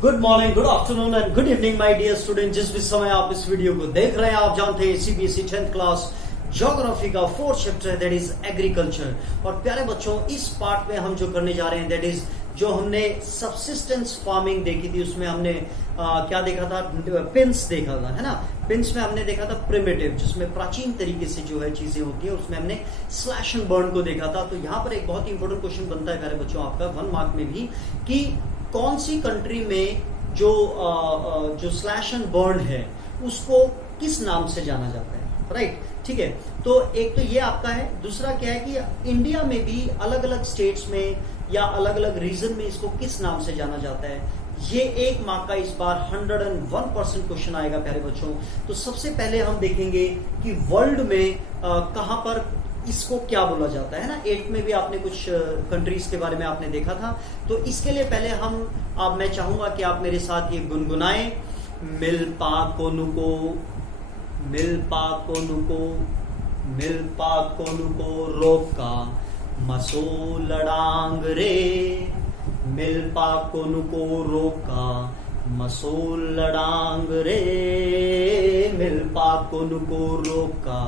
Good morning, good afternoon and good evening my dear student. जिस भी समय आप इस वीडियो को देख रहे हैं, आप जानते हैं सीबीएसई 10th क्लास ज्योग्राफी का 4th चैप्टर है, दैट इज एग्रीकल्चर। और प्यारे बच्चों, इस पार्ट में हम जो करने जा रहे हैं दैट इज जो हमने सबसिस्टेंस फार्मिंग देखी थी, उसमें हमने क्या देखा था, पिंस देखा था, है ना। पिंस में हमने देखा था प्रिमिटिव, जिसमें प्राचीन तरीके से जो है चीजें होती है, उसमें हमने स्लैश एंड बर्न को देखा था। तो यहाँ पर एक बहुत ही इंपॉर्टेंट क्वेश्चन बनता है प्यारे बच्चों आपका 1 मार्क में भी, कि कौन सी कंट्री में जो स्लैश एंड बर्न है उसको किस नाम से जाना जाता है, राइट। ठीक है, तो एक तो ये आपका है। दूसरा क्या है कि इंडिया में भी अलग अलग स्टेट्स में या अलग अलग रीजन में इसको किस नाम से जाना जाता है। ये 1 मार्क का इस बार 101% क्वेश्चन आएगा प्यारे बच्चों। तो सबसे पहले हम देखेंगे कि वर्ल्ड में कहां पर इसको क्या बोला जाता है ना। 8th में भी आपने कुछ कंट्रीज के बारे में आपने देखा था। तो इसके लिए पहले अब मैं चाहूंगा कि आप मेरे साथ ये गुनगुनाएं। मिल्पा कोनुको, मिल्पा कोनुको, मिल्पा कोनुको रोका मसो लडांग रे, मिल्पा कोनुको रोका मसो लडांग रे, मिल्पा कोनुको रोका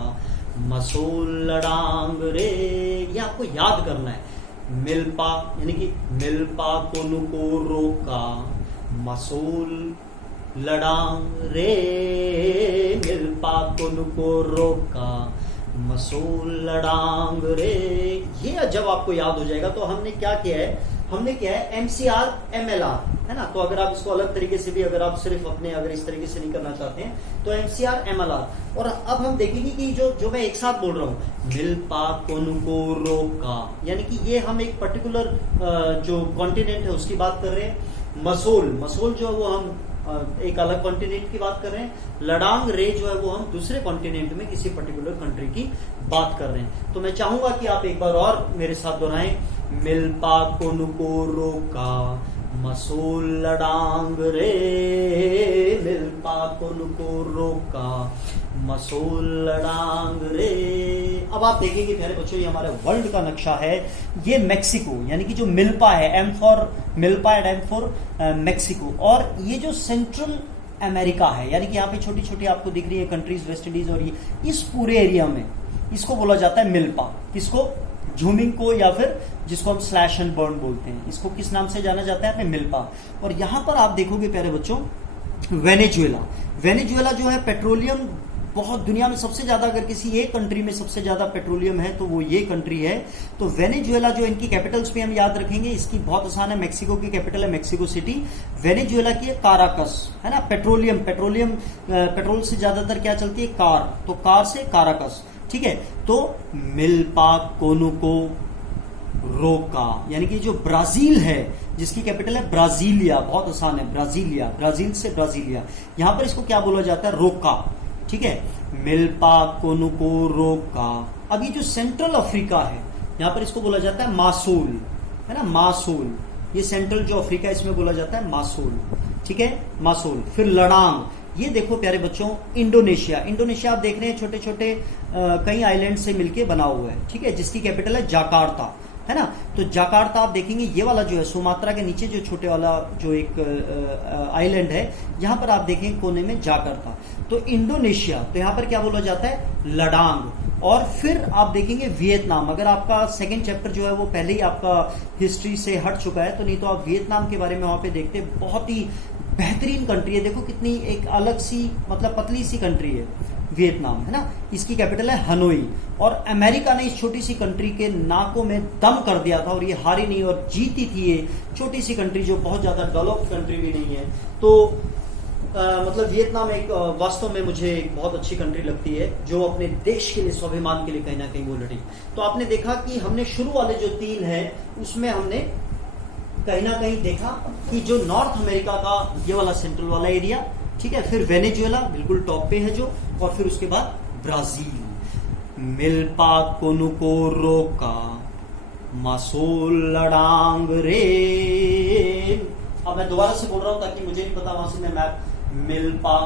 मसूल लडांग रे। ये आपको याद करना है। मिल्पा यानी कि मिल्पा कोनुको रोका मसूल लडांग रे, मिल्पा कोनुको रोका मसूल लडांग रे। ये जब आपको याद हो जाएगा तो हमने क्या किया है, हमने किया है एमसीआर एमएलआर, है ना। तो अगर आप इसको अलग तरीके से भी, अगर आप सिर्फ अपने अगर इस तरीके से नहीं करना चाहते हैं तो एमसीआर एमएलआर। और अब हम देखेंगे कि जो मैं एक साथ बोल रहा हूं, मिल्पा कोनुको रोका, यानी कि ये हम एक पर्टिकुलर जो कॉन्टिनेंट है उसकी बात कर रहे हैं। मसूल, मसूल जो है वो हम एक अलग कॉन्टिनेंट की बात कर रहे हैं। लडांग रे जो है वो हम दूसरे कॉन्टिनेंट में किसी पर्टिकुलर कंट्री की बात कर रहे हैं। तो मैं चाहूंगा कि आप एक बार और मेरे साथ दोहराएं। मिल्पा कोनुको रोका मसूल लडांग रे, मिल्पा कोनुको रोका मसूल लडांग रे। अब आप देखेंगे प्यारे बच्चों, ये हमारे वर्ल्ड का नक्शा है। ये मेक्सिको, यानी कि जो मिल्पा है, M for milpa and M for Mexico. और ये जो सेंट्रल अमेरिका है, यानी कि यहाँ पे छोटी छोटी आपको दिख रही है कंट्रीज, वेस्ट इंडीज, और ये इस पूरे एरिया में इसको बोला जाता है मिल्पा। किसको? झूमिंग को, या फिर जिसको हम स्लैश एंड बर्न बोलते हैं, इसको किस नाम से जाना जाता है? मिल्पा। और यहां पर आप देखोगे प्यारे बच्चों, वेनेजुएला, वेनेजुएला जो है पेट्रोलियम, बहुत दुनिया में सबसे ज्यादा, अगर किसी एक कंट्री में सबसे ज्यादा पेट्रोलियम है तो वो ये कंट्री है। तो वेनेजुएला जो, इनकी कैपिटल्स भी हम याद रखेंगे, इसकी बहुत आसान है। मेक्सिको की कैपिटल है मेक्सिको सिटी, वेनेजुएला की है काराकस, है ना। पेट्रोलियम, पेट्रोल से ज्यादातर क्या चलती है? कार, तो कार से काराकस, ठीक है। तो मिल्पा कोनुको रोका, यानी कि जो ब्राजील है, जिसकी कैपिटल है ब्राजीलिया, बहुत आसान है, ब्राजीलिया, ब्राजील से ब्राजीलिया, यहां पर इसको क्या बोला जाता है? रोका, ठीक है। मिल्पा कोनुको रोका। अब ये जो सेंट्रल अफ्रीका है, यहां पर इसको बोला जाता है मासूल, है ना, मासूल। ये सेंट्रल जो अफ्रीका है इसमें बोला जाता है मासूल, ठीक है, मासूल। फिर लडांग, ये देखो प्यारे बच्चों, इंडोनेशिया, इंडोनेशिया आप देख रहे हैं छोटे छोटे कई आइलैंड से मिलके बना हुआ है, ठीक है, जिसकी कैपिटल है जाकार्ता, है ना। तो जाकार्ता आप देखेंगे, ये वाला जो है सुमात्रा के नीचे जो छोटे वाला जो एक आइलैंड है, यहां पर आप देखेंगे कोने में जाकार्ता। तो इंडोनेशिया, तो यहां पर क्या बोला जाता है? लडांग। और फिर आप देखेंगे वियतनाम। अगर आपका सेकंड चैप्टर जो है वो पहले ही आपका हिस्ट्री से हट चुका है, तो नहीं तो आप वियतनाम के बारे में वहां पे देखते, बहुत ही बेहतरीन कंट्री है। देखो कितनी एक अलग सी, मतलब पतली सी कंट्री है वियतनाम, है ना। इसकी कैपिटल है हनोई। और अमेरिका ने इस छोटी सी कंट्री के नाकों में दम कर दिया था, और ये हारी नहीं और जीती थी। ये छोटी सी कंट्री जो बहुत ज्यादा डेवलप्ड कंट्री भी नहीं है। तो मतलब वियतनाम एक वास्तव में मुझे एक बहुत अच्छी कंट्री लगती है, जो अपने देश के लिए, स्वाभिमान के लिए कहीं ना कहीं वो लड़ी। तो आपने देखा कि हमने शुरू वाले जो 3 है उसमें हमने कहीं ना कहीं देखा कि जो नॉर्थ अमेरिका का ये वाला सेंट्रल वाला एरिया, ठीक है, फिर वेनेजुएला बिल्कुल टॉप पे है जो, और फिर उसके बाद ब्राजील। मिल्पा कोनुको रोका मसूल लडांग रे। अब मैं दोबारा से बोल रहा हूं ताकि मुझे नहीं पता वहां से मैं मैप। मिल्पा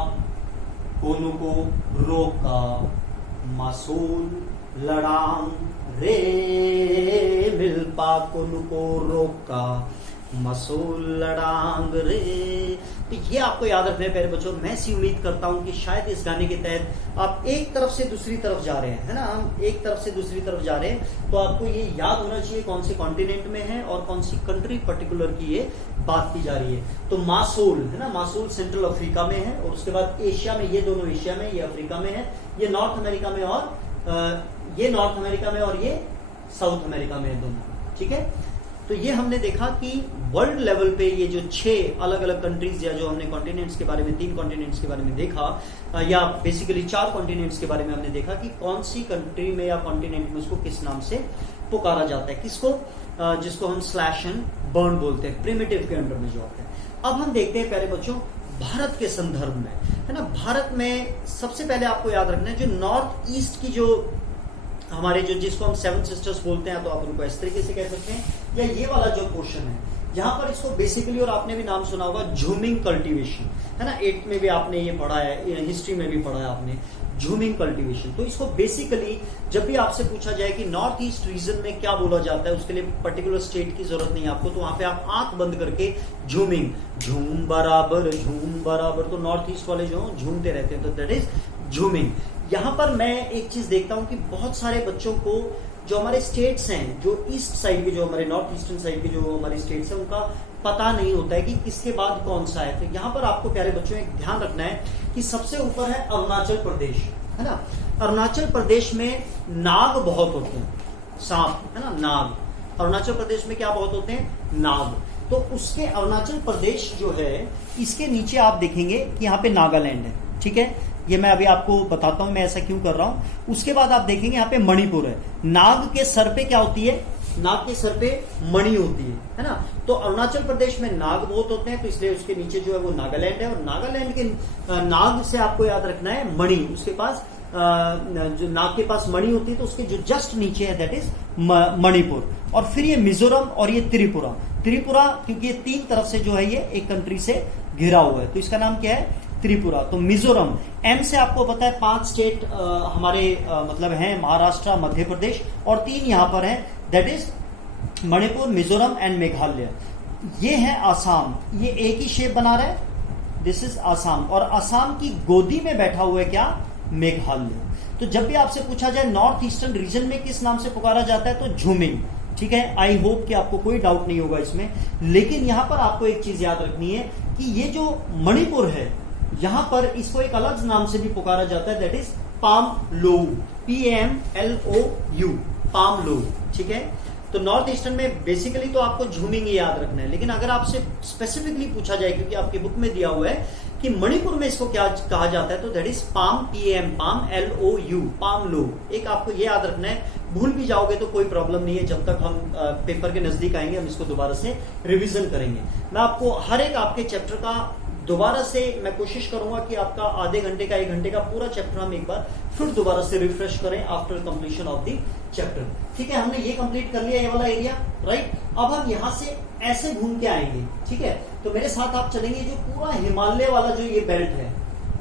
कोनुको रोका मसूल लडांग रे, मिल्पा कोनुको रोका मसूल लडांग रे। तो ये आपको याद रखना है प्यारे बच्चों। मैं ऐसी उम्मीद करता हूं कि शायद इस गाने के तहत आप एक तरफ से दूसरी तरफ जा रहे हैं, है ना, हम एक तरफ से दूसरी तरफ जा रहे हैं, तो आपको ये याद होना चाहिए कौन से कॉन्टिनेंट में है और कौन सी कंट्री पर्टिकुलर की ये बात की जा रही है। तो मासूल है ना, मासूल सेंट्रल अफ्रीका में है, और उसके बाद एशिया में, ये दोनों एशिया में, ये अफ्रीका में है, ये नॉर्थ अमेरिका में, और ये नॉर्थ अमेरिका में, और ये साउथ अमेरिका में है दोनों, ठीक है। तो ये हमने देखा कि वर्ल्ड लेवल पे ये जो 6 अलग अलग कंट्रीज या जो हमने कॉन्टिनेंट्स के बारे में, 3 कॉन्टिनेंट्स के बारे में देखा, या बेसिकली 4 कॉन्टिनेंट्स के बारे में हमने देखा कि कौन सी कंट्री में या कॉन्टिनेंट में उसको किस नाम से पुकारा जाता है, किसको, जिसको हम स्लैश एंड बर्न बोलते हैं, प्रिमिटिव के अंडर में जो आते हैं। अब हम देखते हैं प्यारे बच्चों भारत के संदर्भ में, है ना। भारत में सबसे पहले आपको याद रखना है जो नॉर्थ ईस्ट की जो हमारे जो, जिसको हम 7 सिस्टर्स बोलते हैं, तो आप उनको इस तरीके से कह सकते हैं, या ये वाला जो पोर्शन है यहाँ पर, इसको बेसिकली, और आपने भी नाम सुना होगा झूमिंग कल्टीवेशन, है ना, 8th में भी आपने ये पढ़ा है, हिस्ट्री में भी पढ़ा है आपने झूमिंग कल्टीवेशन। तो इसको बेसिकली जब भी आपसे पूछा जाए कि नॉर्थ ईस्ट रीजन में क्या बोला जाता है, उसके लिए पर्टिकुलर स्टेट की जरूरत नहीं है आपको, तो वहां पे आप आंख बंद करके झूमिंग, झूम बराबर, तो नॉर्थ ईस्ट वाले जो झूमते रहते हैं, तो दैट इज झूमिंग। यहां पर मैं एक चीज देखता हूं कि बहुत सारे बच्चों को जो हमारे स्टेट्स हैं, जो ईस्ट साइड के, जो हमारे नॉर्थ ईस्टर्न साइड के जो हमारे स्टेट्स हैं, उनका पता नहीं होता है कि किसके बाद कौन सा है। तो यहां पर आपको प्यारे बच्चों एक ध्यान रखना है कि सबसे ऊपर है अरुणाचल प्रदेश, है ना। अरुणाचल प्रदेश में नाग बहुत होते हैं, सांप, है ना, नाग। अरुणाचल प्रदेश में क्या बहुत होते हैं, नाग। तो उसके अरुणाचल प्रदेश जो है, इसके नीचे आप देखेंगे कि यहाँ पे नागालैंड है, ठीक है। ये मैं अभी आपको बताता हूं मैं ऐसा क्यों कर रहा हूं। उसके बाद आप देखेंगे यहाँ पे मणिपुर है। नाग के सर पे क्या होती है, नाग के सर पे मणि होती है ना। तो अरुणाचल प्रदेश में नाग बहुत होते हैं, तो इसलिए उसके नीचे जो है वो नागालैंड है, और नागालैंड के नाग से आपको याद रखना है मणि, उसके पास जो नाग के पास मणि होती है, तो उसके जो जस्ट नीचे है दैट इज मणिपुर। और फिर ये मिजोरम और ये त्रिपुरा, क्योंकि ये 3 तरफ से जो है ये एक कंट्री से घिरा हुआ है, तो इसका नाम क्या है, त्रिपुरा। तो मिजोरम, एम से आपको पता है 5 स्टेट हमारे मतलब हैं, महाराष्ट्र, मध्य प्रदेश, और 3 यहां पर हैं, that is Manipur, Mizoram and Meghalaya. ये है आसाम, ये एक ही शेप बना रहा है, दिस इज आसाम, और आसाम की गोदी में बैठा हुआ है क्या, मेघालय। तो जब भी आपसे पूछा जाए नॉर्थ ईस्टर्न रीजन में किस नाम से पुकारा जाता है, तो झूमिंग, ठीक है। आई होप कि आपको कोई डाउट नहीं होगा इसमें। लेकिन यहां पर आपको एक चीज याद रखनी है कि ये जो मणिपुर है, यहां पर इसको एक अलग नाम से भी पुकारा जाता है, दैट इज पाम लोउ, PAMLOU, पाम लोउ, ठीक है। तो नॉर्थ ईस्टर्न में बेसिकली तो आपको झूमिंग ही याद रखना है, लेकिन अगर आपसे स्पेसिफिकली पूछा जाए, क्योंकि आपकी बुक में दिया हुआ है कि मणिपुर में इसको क्या कहा जाता है, तो दैट इज पाम, पाम LOU, पाम लोउ। एक आपको ये याद रखना है, भूल भी जाओगे तो कोई प्रॉब्लम नहीं है, जब तक हम पेपर के नजदीक आएंगे हम इसको दोबारा से रिवीजन करेंगे। मैं आपको हर एक आपके चैप्टर का दोबारा से मैं कोशिश करूंगा कि आपका आधे घंटे का 1 घंटे का पूरा चैप्टर हम एक बार फिर दोबारा से रिफ्रेश करें after completion of the chapter, ठीक है। हमने ये कंप्लीट कर लिया, ये वाला एरिया, राइट। अब हम यहां से ऐसे घूम के आएंगे, ठीक है। तो मेरे साथ आप चलेंगे, जो पूरा हिमालय वाला जो ये बेल्ट है,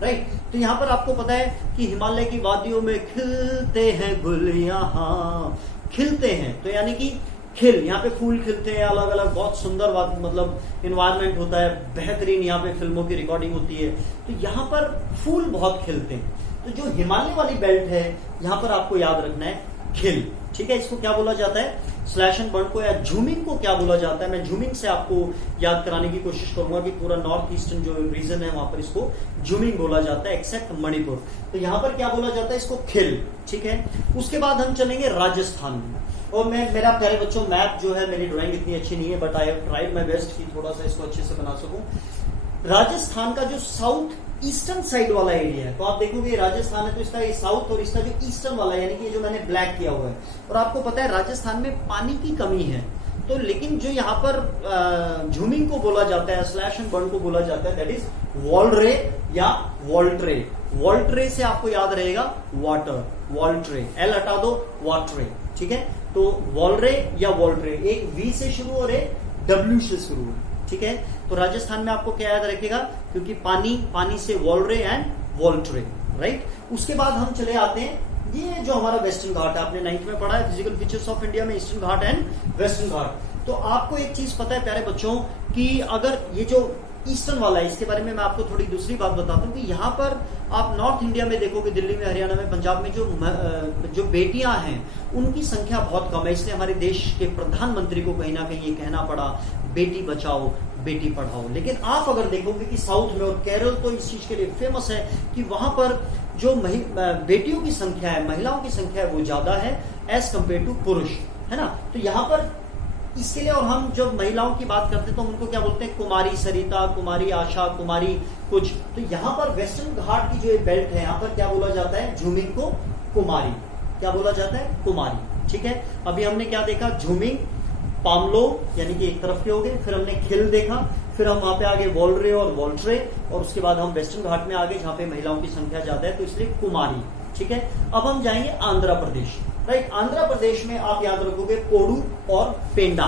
राइट। तो यहां पर आपको पता है कि हिमालय की वादियों में खिलते हैं गुल, यहाँ खिलते हैं, तो यानी कि खिल, यहाँ पे फूल खिलते हैं, अलग अलग बहुत सुंदर मतलब इन्वायरमेंट होता है, बेहतरीन यहाँ पे फिल्मों की रिकॉर्डिंग होती है, तो यहाँ पर फूल बहुत खिलते हैं। तो जो हिमालय वाली बेल्ट है, यहाँ पर आपको याद रखना है खिल, ठीक है। इसको क्या बोला जाता है, स्लैश एंड बर्न को या झूमिंग को क्या बोला जाता है। मैं झूमिंग से आपको याद कराने की कोशिश करूंगा कि पूरा नॉर्थ ईस्टर्न जो रीजन है वहां पर इसको झूमिंग बोला जाता है, एक्सेप्ट मणिपुर। तो यहाँ पर क्या बोला जाता है, इसको खिल, ठीक है। उसके बाद हम चलेंगे राजस्थान में, और मेरा प्यारे बच्चों मैप जो है, मेरी ड्राइंग इतनी अच्छी नहीं है, but I have tried my best कि थोड़ा सा इसको अच्छे से बना सकूं। राजस्थान का जो साउथ ईस्टर्न साइड वाला एरिया है, तो आप देखोगे राजस्थान है, तो इसका ये साउथ और इसका जो ईस्टर्न वाला, यानी कि जो मैंने ब्लैक किया हुआ है, और आपको पता है राजस्थान में पानी की कमी है, तो लेकिन जो यहाँ पर झूमिंग को बोला जाता है, स्लैश एंड बर्न को बोला जाता है, दैट इज वॉलरे या वॉल्ट्रे। वॉल्ट्रे से आपको याद रहेगा वाटर, वॉल्ट्रे, एल हटा दो, वाटरे, ठीक है। तो वॉलरे या वॉल्ट्रे, एक V से शुरू और एक W से शुरू है, ठीक है। तो राजस्थान में आपको क्या याद रखेगा, क्योंकि पानी से वॉलरे एंड वॉल्ट्रे, राइट। उसके बाद हम चले आते हैं, ये जो हमारा वेस्टर्न घाट है, आपने 9th में पढ़ा है फिजिकल फीचर्स ऑफ इंडिया में, ईस्टर्न घाट एंड वेस्टर्न घाट। तो आपको एक चीज पता है प्यारे बच्चों कि अगर ये जो ईस्टर्न वाला है, इसके बारे में मैं आपको थोड़ी दूसरी बात बताता हूँ कि यहाँ पर आप नॉर्थ इंडिया में देखोगे, दिल्ली में, हरियाणा में, पंजाब में जो बेटियां हैं उनकी संख्या बहुत कम है। इसलिए हमारे देश के प्रधानमंत्री को कहीं ना कहीं ये कहना पड़ा बेटी बचाओ बेटी पढ़ाओ। लेकिन आप अगर देखोगे कि साउथ में, और केरल तो इस चीज के लिए फेमस है कि वहां पर जो बेटियों की संख्या है, महिलाओं की संख्या है, वो ज्यादा है एज कंपेयर टू पुरुष, है ना। तो यहाँ पर इसके लिए, और हम जब महिलाओं की बात करते हैं तो उनको क्या बोलते हैं, कुमारी सरिता, कुमारी आशा, कुमारी कुछ। तो यहाँ पर वेस्टर्न घाट की जो एक बेल्ट है, यहाँ पर क्या बोला जाता है, झूमिंग को कुमारी, क्या बोला जाता है, कुमारी। ठीक है, अभी हमने क्या देखा, झूमिंग, पामलो यानी कि एक तरफ के हो गए, फिर हमने खिल देखा, फिर हम वहां पे आगे वोल्रे और वोल्ट्रे, और उसके बाद हम वेस्टर्न घाट में आगे जहां पे महिलाओं की संख्या ज्यादा है, तो इसलिए कुमारी। ठीक है, अब हम जाएंगे आंध्र प्रदेश। राइट, आंध्र प्रदेश में आप याद रखोगे पोडू और पेंडा।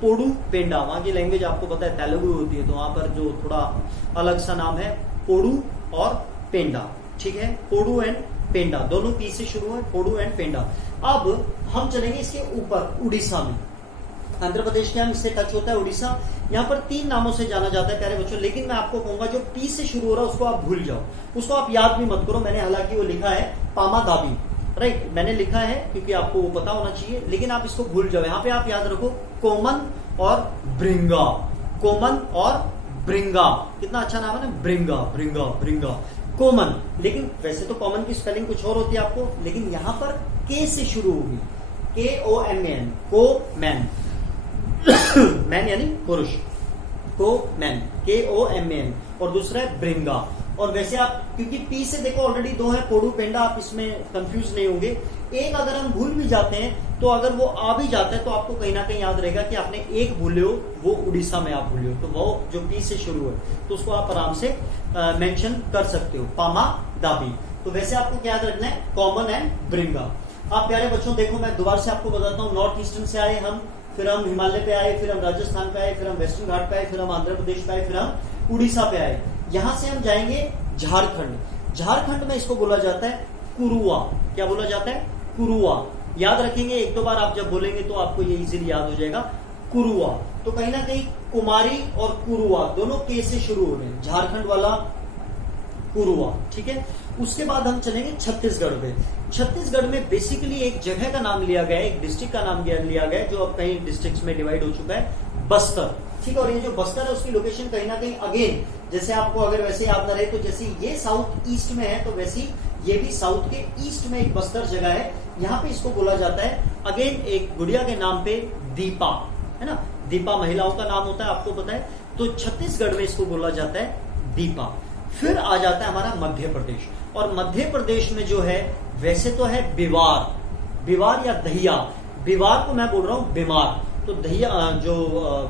पोडू पेंडा, वहां की लैंग्वेज आपको पता है तेलुगु होती है, तो वहां पर जो थोड़ा अलग सा नाम है पोडू और पेंडा। ठीक है, पोडू एंड पेंडा, दोनों पी से शुरू है, पोडू एंड पेंडा। अब हम चलेंगे इसके ऊपर, उड़ीसा में। आंध्र प्रदेश के हम इससे टच होता है उड़ीसा। यहाँ पर 3 नामों से जाना जाता है प्यारे बच्चों, लेकिन मैं आपको कहूंगा जो पी से शुरू हो रहा है उसको आप भूल जाओ, उसको आप याद भी मत करो। मैंने हालांकि वो लिखा है पामादाबी, राइट, मैंने लिखा है क्योंकि आपको वो पता होना चाहिए, लेकिन आप इसको भूल जाओ। यहाँ पे आप याद रखो कोमन और ब्रिंगा, कोमन और ब्रिंगा, कितना अच्छा नाम है ना, ब्रिंगा ब्रिंगा ब्रिंगा, कोमन। लेकिन वैसे तो कॉमन की स्पेलिंग कुछ और होती है आपको, लेकिन यहाँ पर के से शुरू होगी, KOMAN, को मैन, मैन यानी पुरुष, को मैन, KOMAN, और दूसरा है ब्रिंगा। और वैसे आप क्योंकि पी से देखो ऑलरेडी 2 है, पोडू पेंडा, आप इसमें कंफ्यूज नहीं होंगे। एक अगर हम भूल भी जाते हैं तो अगर वो आ भी जाता है तो आपको कहीं ना कहीं याद रहेगा कि आपने एक भूले हो, वो उड़ीसा में आप भूले हो, तो वो जो पी से शुरू है तो उसको आप आराम से मेंशन कर सकते हो, पामा दाबी। तो वैसे आपको क्या याद रखना है, कॉमन एंड ब्रिंगा। आप प्यारे बच्चों देखो, मैं दोबारा से आपको बताता हूँ, नॉर्थ ईस्टर्न से आए हम, फिर हम हिमालय पे आए, फिर हम राजस्थान पे आए, फिर हम वेस्टर्न घाट पे आए, फिर हम आंध्र प्रदेश पे आए, फिर हम उड़ीसा पे आए। यहां से हम जाएंगे झारखंड। झारखंड में इसको बोला जाता है कुरुआ। क्या बोला जाता है, कुरुआ। याद रखेंगे, 1-2 बार आप जब बोलेंगे तो आपको ये इजीली याद हो जाएगा, कुरुआ। तो कहीं ना कहीं कुमारी और कुरुआ दोनों के से शुरू हो रहे हैं, झारखंड वाला कुरुआ। ठीक है, उसके बाद हम चलेंगे छत्तीसगढ़ में। छत्तीसगढ़ में बेसिकली एक जगह का नाम लिया गया है, एक डिस्ट्रिक्ट का नाम लिया गया है, जो अब कई डिस्ट्रिक्ट्स में डिवाइड हो चुका है, बस्तर। ठीक है, और ये जो बस्तर है उसकी लोकेशन कहीं ना कहीं अगेन, जैसे आपको अगर वैसे याद न रहे तो जैसे ये साउथ ईस्ट में है तो वैसी ये भी साउथ के ईस्ट में एक बस्तर जगह है। यहाँ पे इसको बोला जाता है अगेन एक गुड़िया के नाम पे दीपा, है ना, दीपा महिलाओं का नाम होता है, आपको पता है। तो छत्तीसगढ़ में इसको बोला जाता है दीपा। फिर आ जाता है हमारा मध्य प्रदेश, और मध्य प्रदेश में जो है वैसे तो है बिवार, बिवार या दहिया। बिवार को मैं बोल रहा हूं बीमार, तो दहिया जो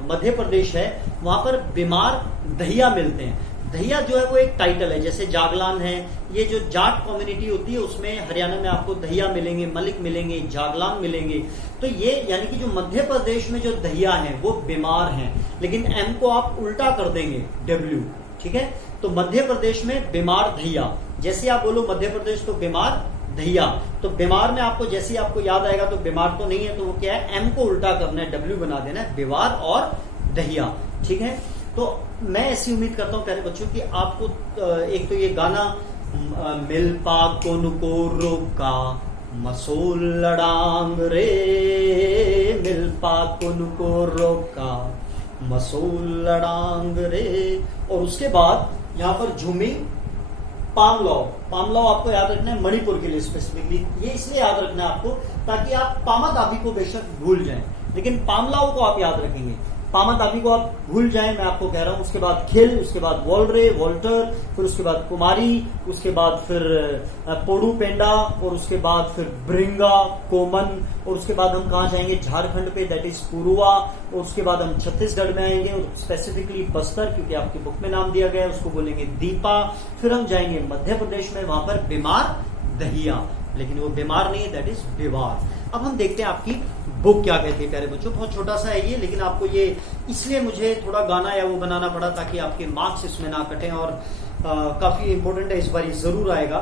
मध्य प्रदेश है वहां पर बीमार दहिया मिलते हैं। दहिया जो है वो एक टाइटल है, जैसे जागलान है, ये जो जाट कम्युनिटी होती है उसमें हरियाणा में आपको दहिया मिलेंगे, मलिक मिलेंगे, जागलान मिलेंगे। तो ये यानी कि जो मध्य प्रदेश में जो दहिया है वो बीमार हैं, लेकिन एम को आप उल्टा कर देंगे W। ठीक है, तो मध्य प्रदेश में बीमार दहिया, जैसे आप बोलो मध्य प्रदेश तो बीमार दहिया, तो बीमार में आपको जैसे ही आपको याद आएगा तो बीमार तो नहीं है, तो वो क्या है, एम को उल्टा करना है, W बना देना है, बिवार और दहिया। ठीक है, तो मैं ऐसी उम्मीद करता हूं प्यारे बच्चों कि आपको एक तो ये गाना मिल पा को रोका मसूल लड़ांग रे, मिल पा को रोका मसूल लड़ांग रे, और उसके बाद यहाँ पर झूमिंग पामलाव। पामलाव आपको याद रखना है मणिपुर के लिए स्पेसिफिकली, ये इसलिए याद रखना है आपको ताकि आप पामादाबी को बेशक भूल जाएं, लेकिन पामलाव को आप याद रखेंगे, पामादाबी को आप भूल जाएं, मैं आपको कह रहा हूं। उसके बाद खिल, उसके बाद वोल्रे वोल्टर, फिर उसके बाद कुमारी, उसके बाद फिर पोडू पेंडा, और उसके बाद फिर ब्रिंगा कोमन, और उसके बाद हम कहा जाएंगे झारखंड पे, दैट इज कुरुआ, और उसके बाद हम छत्तीसगढ़ में आएंगे और स्पेसिफिकली बस्तर, क्योंकि आपकी बुक में नाम दिया गया है, उसको बोलेंगे दीपा। फिर हम जाएंगे मध्य प्रदेश में, वहां पर बीमार दहिया, लेकिन वो बीमार नहीं है, दैट इज बिवार। अब हम देखते हैं आपकी बुक क्या कहती है प्यारे बच्चों। बहुत छोटा सा है ये, लेकिन आपको ये इसलिए मुझे थोड़ा गाना या वो बनाना पड़ा ताकि आपके मार्क्स इसमें ना कटें, और काफी इंपॉर्टेंट है, इस बार जरूर आएगा।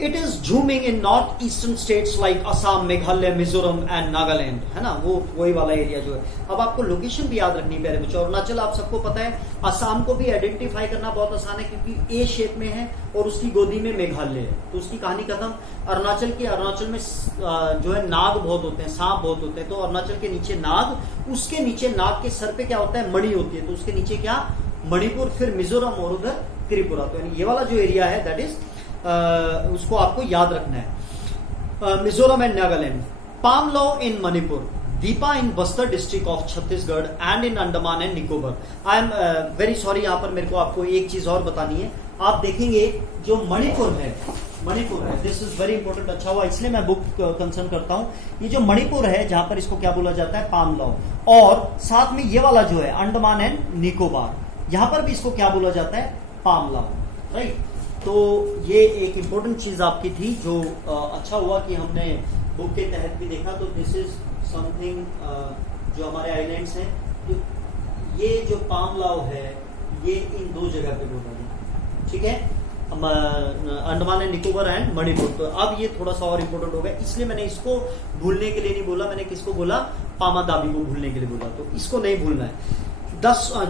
It is jhuming in north eastern states like Assam, Meghalaya, Mizoram and Nagaland, है ना, वो वही वाला एरिया जो है। अब आपको लोकेशन भी याद रखनी है प्यारे बच्चों। अरुणाचल आप सबको पता है, असम को भी आइडेंटिफाई करना बहुत आसान है क्योंकि ए शेप में है और उसकी गोदी में मेघालय है, तो उसकी कहानी खत्म। अरुणाचल में जो है नाग बहुत होते हैं, सांप बहुत होते हैं, तो अरुणाचल के नीचे नाग, उसके नीचे नाग के सर पे क्या होता है, मणि होती है, तो उसके नीचे क्या, मणिपुर, फिर मिजोरम और उधर त्रिपुरा। तो यानी ये वाला जो एरिया है दैट इज उसको आपको याद रखना है। Mizoram and Nagaland, palm law in Manipur, Deepa in Bastar district of Chhattisgarh and in Andaman and Nicobar. I am very sorry, यहां पर मेरे को आपको एक चीज और बतानी है। आप देखेंगे जो मणिपुर है, दिस इज वेरी इंपॉर्टेंट। अच्छा हुआ इसलिए मैं बुक कंसर्न करता हूं। ये जो मणिपुर है, जहां पर इसको क्या बोला जाता है, पाम लॉ, और साथ में ये वाला जो है अंडमान एंड निकोबार, यहां पर भी इसको क्या बोला जाता है, पाम लॉ, राइट। तो ये एक इंपॉर्टेंट चीज आपकी थी जो अच्छा हुआ कि हमने बुक के तहत भी देखा। तो दिस इज समथिंग जो हमारे आइलैंड्स हैं, तो ये जो पाम लॉ है ये इन दो जगह पे बोला गया, ठीक है, अंडमान एंड निकोबार एंड मणिपुर। तो अब ये थोड़ा सा और इंपॉर्टेंट हो गया, इसलिए मैंने इसको भूलने के लिए नहीं बोला, मैंने किसको बोला, पामा दाबी को भूलने के लिए बोला, तो इसको नहीं भूलना है।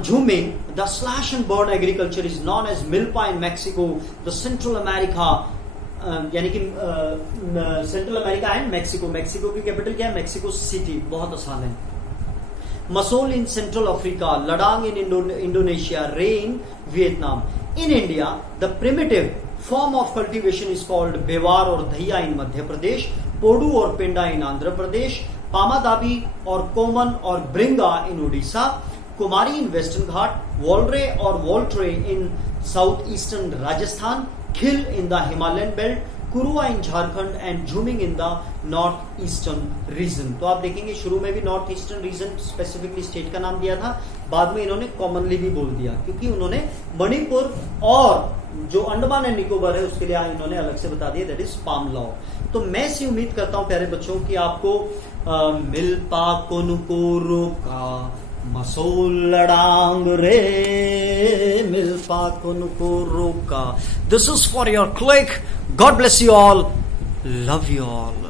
Zooming, the slash and burn agriculture is known as milpa in Mexico, the Central America, यानी कि Central America and Mexico. Mexico की कैपिटल क्या है, मैक्सिको सिटी, बहुत आसान है। मसोल इन सेंट्रल अफ्रीका, लडांग इन इंडोनेशिया, रे in Vietnam. In India the primitive form of cultivation is called Bewar और धैया इन मध्य प्रदेश, पोडू और पेंडा इन आंध्र प्रदेश, पामादाबी और कोमन और ब्रिंगा इन उड़ीसा, कुमारी इन वेस्टर्न घाट, वॉलरे और Waltre in south eastern Rajasthan, Khil in the Himalayan belt, Kurua in Jharkhand and jhuming in the north eastern region. तो आप देखेंगे शुरू में भी north eastern region specifically state का नाम दिया था, बाद में इन्होंने कॉमनली भी बोल दिया क्योंकि उन्होंने मणिपुर और जो अंडमान एंड निकोबार है उसके लिए इन्होंने अलग से बता दिया, दैट इज पाम लॉ। तो मैं सी उम्मीद करता हूं प्यारे बच्चों कि आपको मिल्पा कोनुकोरो का मसोल लडांग रे, मिल्पा कोनुकोरो का। This is for your click. God bless you all, love you all.